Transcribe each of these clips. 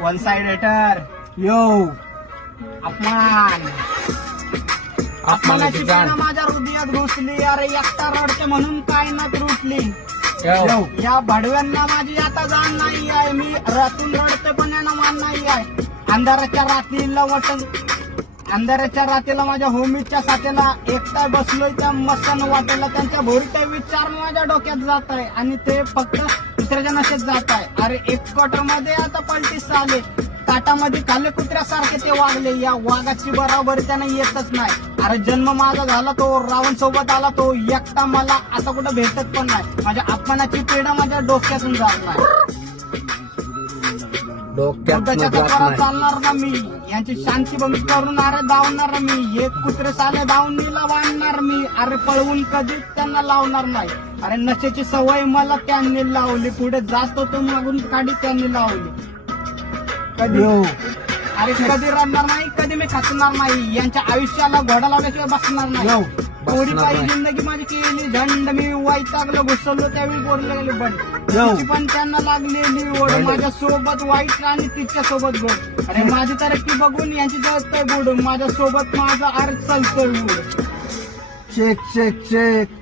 One साइडेटर यो अपमान अपमानाची पीडा माझ्या हृदयात घुसली. अरे एकटा रडते म्हणून काय ना रुटली. या भडव्यांना माझी आता जाण नाही आहे. मी रातून रडते पण यांना मान नाही आहे. अंधाराच्या रात्रीला माझ्या होमीच्या साथीला एकटा बसलोय त्या मस्तान वाटेला. त्यांच्या भोरीचे विचार माझ्या डोक्यात जात आहे आणि ते फक्त दुसऱ्याच्या नशेत जात आहे. अरे एक कोटामध्ये आता पलटीस आले. ताटामध्ये खाल्ले कुत्र्यासारखे ते वागले. या वाघाची बरोबर त्यांना येतच नाही. अरे जन्म माझा झाला तो रावण सोबत आला तो एकटा मला आता कुठं भेटत पण नाही. माझ्या अपमानाची पीडा माझ्या डोक्यातून जात नाही. चालणार ना मी यांची शांती भंग करून अरे धावणार मी. एक कुत्रे साले धावणीला बांधणार मी. अरे पळवून कधीच त्यांना लावणार नाही. अरे नशेची सवय मला त्यांनी लावली. पुढे जातो तो मागून काढी त्यांनी लावली. कधी अरे कधी रडणार नाही कधी मी खचणार नाही. यांच्या आयुष्याला घोडा लावल्याशिवाय बसणार नाही. थोडी काही जिंदगी माझी केली झंड. मी वैतागलो घुसलो त्यावेळी बोलले गेले बंड. पण त्यांना लागलेली ओढ माझ्या सोबत वाईट आणि तिच्या सोबत गोड. अरे माझी तरक्की बघून यांची जळतोय बुडून. माझ्या सोबत माझा अर्थ चालतोय बुड. चेक चेक चेक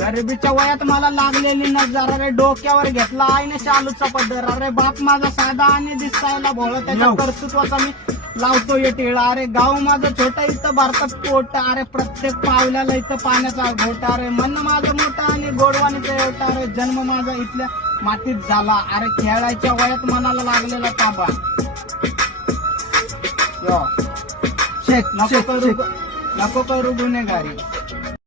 गरिबीच्या वयात मला लागलेली नजर. अरे डोक्यावर घेतला आईने शालूचा पदर. अरे बाप माझा साधा आणि दिसायला भोळा. त्याच्या कर्तृत्वाचा मी लावतोय टिळा. अरे गाव माझं छोटं इथं भारतात पोट. अरे प्रत्येक पावल्याला इथं पाण्याचा घोटा. अरे मन माझं मोठं आणि गोडवानीचं एवढा. अरे जन्म माझा इथल्या मातीत झाला. अरे खेळायच्या वयात मनाला लागलेला ताबा. चेक नको करू गुन्हेगारी.